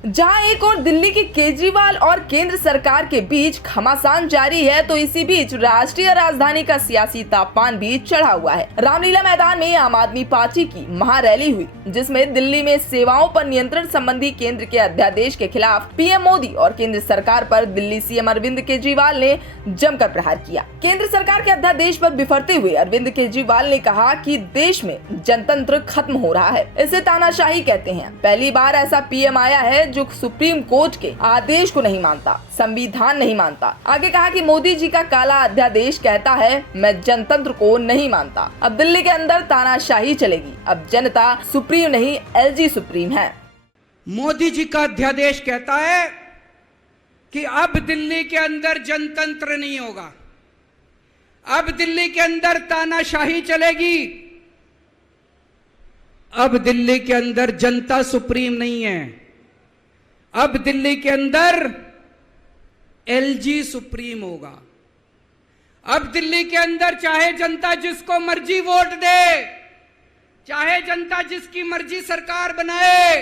जहां एक और दिल्ली के केजरीवाल और केंद्र सरकार के बीच घमासान जारी है, तो इसी बीच राष्ट्रीय राजधानी का सियासी तापमान भी चढ़ा हुआ है। रामलीला मैदान में आम आदमी पार्टी की महारैली हुई, जिसमें दिल्ली में सेवाओं पर नियंत्रण संबंधी केंद्र के अध्यादेश के खिलाफ पीएम मोदी और केंद्र सरकार पर दिल्ली सीएम अरविंद केजरीवाल ने जमकर प्रहार किया। केंद्र सरकार के अध्यादेश पर बिफरते हुए अरविंद केजरीवाल ने कहा कि देश में जनतंत्र खत्म हो रहा है, इसे तानाशाही कहते हैं। पहली बार ऐसा पीएम आया है जो सुप्रीम कोर्ट के आदेश को नहीं मानता, संविधान नहीं मानता। आगे कहा कि मोदी जी का काला अध्यादेश कहता है मैं जनतंत्र को नहीं मानता। अब दिल्ली के अंदर तानाशाही चलेगी, अब जनता सुप्रीम नहीं एलजी सुप्रीम है। मोदी जी का अध्यादेश कहता है कि अब दिल्ली के अंदर जनतंत्र नहीं होगा, अब दिल्ली के अंदर तानाशाही चलेगी, अब दिल्ली के अंदर जनता सुप्रीम नहीं है, अब दिल्ली के अंदर एलजी सुप्रीम होगा। अब दिल्ली के अंदर चाहे जनता जिसको मर्जी वोट दे, चाहे जनता जिसकी मर्जी सरकार बनाए,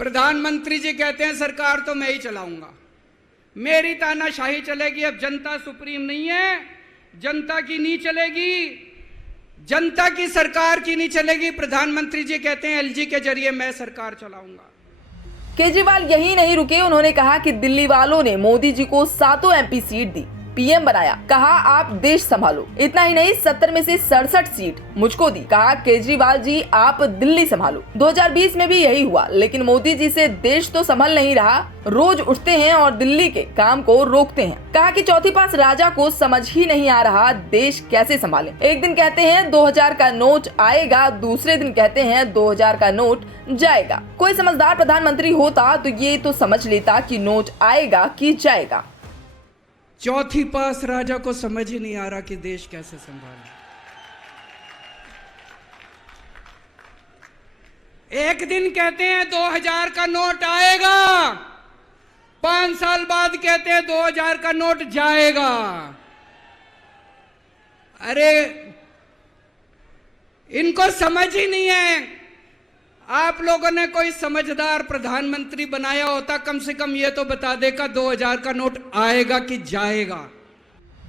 प्रधानमंत्री जी कहते हैं सरकार तो मैं ही चलाऊंगा, मेरी तानाशाही चलेगी। अब जनता सुप्रीम नहीं है, जनता की नहीं चलेगी, जनता की सरकार की नहीं चलेगी। प्रधानमंत्री जी कहते हैं एलजी के जरिए मैं सरकार चलाऊंगा। केजरीवाल यही नहीं रुके, उन्होंने कहा कि दिल्ली वालों ने मोदी जी को 7 एमपी सीट दी, पीएम बनाया, कहा आप देश संभालो। इतना ही नहीं, 70 में से 67 सीट मुझको दी, कहा केजरीवाल जी आप दिल्ली संभालो। 2020 में भी यही हुआ, लेकिन मोदी जी से देश तो संभल नहीं रहा, रोज उठते हैं और दिल्ली के काम को रोकते हैं। कहा कि चौथी पास राजा को समझ ही नहीं आ रहा देश कैसे संभाले। एक दिन कहते हैं 2000 का नोट आएगा, दूसरे दिन कहते हैं 2000 का नोट जाएगा। कोई समझदार प्रधानमंत्री होता तो ये तो समझ लेता कि नोट आएगा कि जाएगा। चौथी पास राजा को समझ ही नहीं आ रहा कि देश कैसे संभाले। एक दिन कहते हैं 2000 का नोट आएगा, 5 साल बाद कहते हैं 2000 का नोट जाएगा। अरे इनको समझ ही नहीं है। आप लोगों ने कोई समझदार प्रधानमंत्री बनाया होता, कम से कम ये तो बता देगा 2000 का नोट आएगा कि जाएगा।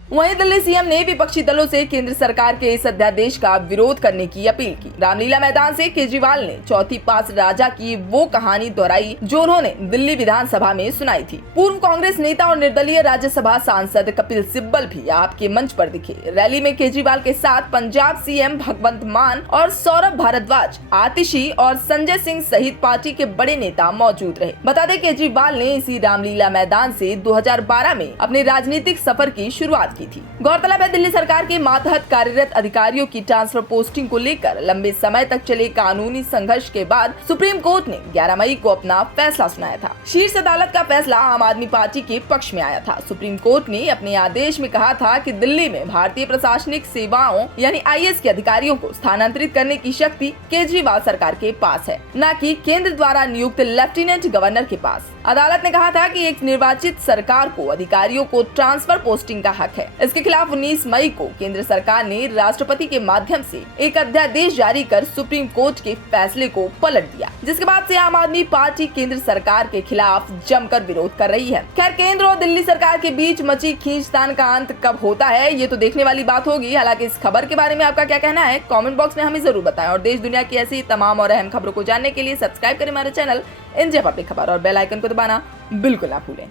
वहीं दिल्ली सीएम ने विपक्षी दलों से केंद्र सरकार के इस अध्यादेश का विरोध करने की अपील की। रामलीला मैदान से केजरीवाल ने चौथी पास राजा की वो कहानी दोहराई जो उन्होंने दिल्ली विधानसभा में सुनाई थी। पूर्व कांग्रेस नेता और निर्दलीय राज्यसभा सांसद कपिल सिब्बल भी आपके मंच पर दिखे। रैली में केजरीवाल के साथ पंजाब सीएम भगवंत मान और सौरभ भारद्वाज, आतिशी और संजय सिंह सहित पार्टी के बड़े नेता मौजूद रहे। बता दें केजरीवाल ने इसी रामलीला मैदान से 2012 में अपने राजनीतिक सफर की शुरुआत की थी। गौरतलब है दिल्ली सरकार के मातहत कार्यरत अधिकारियों की ट्रांसफर पोस्टिंग को लेकर लंबे समय तक चले कानूनी संघर्ष के बाद सुप्रीम कोर्ट ने 11 मई को अपना फैसला सुनाया था। शीर्ष अदालत का फैसला आम आदमी पार्टी के पक्ष में आया था। सुप्रीम कोर्ट ने अपने आदेश में कहा था कि दिल्ली में भारतीय प्रशासनिक सेवाओं यानी आईएएस के अधिकारियों को स्थानांतरित करने की शक्ति केजरीवाल सरकार के पास है, न कि केंद्र द्वारा नियुक्त लेफ्टिनेंट गवर्नर के पास। अदालत ने कहा था कि एक निर्वाचित सरकार को अधिकारियों को ट्रांसफर पोस्टिंग का हक है। इसके खिलाफ 19 मई को केंद्र सरकार ने राष्ट्रपति के माध्यम से एक अध्यादेश जारी कर सुप्रीम कोर्ट के फैसले को पलट दिया, जिसके बाद से आम आदमी पार्टी केंद्र सरकार के खिलाफ जमकर विरोध कर रही है। खैर, केंद्र और दिल्ली सरकार के बीच मची खींचतान का अंत कब होता है ये तो देखने वाली बात होगी। हालांकि इस खबर के बारे में आपका क्या कहना है कमेंट बॉक्स में हमें जरूर बताएं और देश दुनिया की ऐसी तमाम और अहम खबरों को जानने के लिए सब्सक्राइब करें हमारे चैनल इंडिया पब्लिक खबर और बेल आइकन को दबाना बिल्कुल ना भूलें।